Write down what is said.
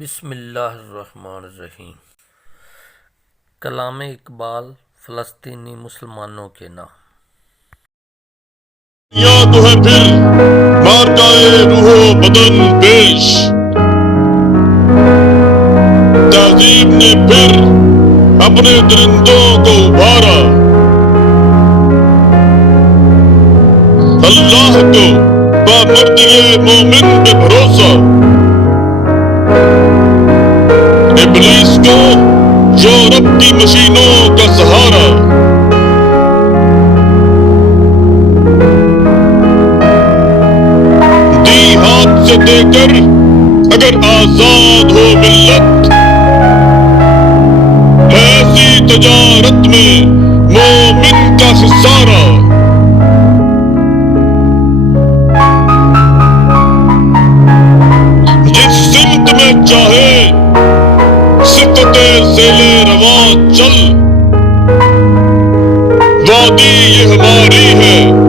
بسم اللہ الرحمن الرحیم۔ کلام اقبال فلسطینی مسلمانوں کے نام۔ یا تو ہے پھر مارکائے روح و بدن پیش، تہذیب نے پھر اپنے درندوں کو ابھارا، اللہ کو بامردی مومن پہ بھروسہ، ابلیس کو یورپ کی مشینوں کا سہارا۔ دی ہاتھ سے دے کر اگر آزاد ہو ملت، ایسی تجارت میں مومن کا خسارہ۔ جس سمت میں چاہے سکت ذیل رواں چل، وادی یہ ہماری ہے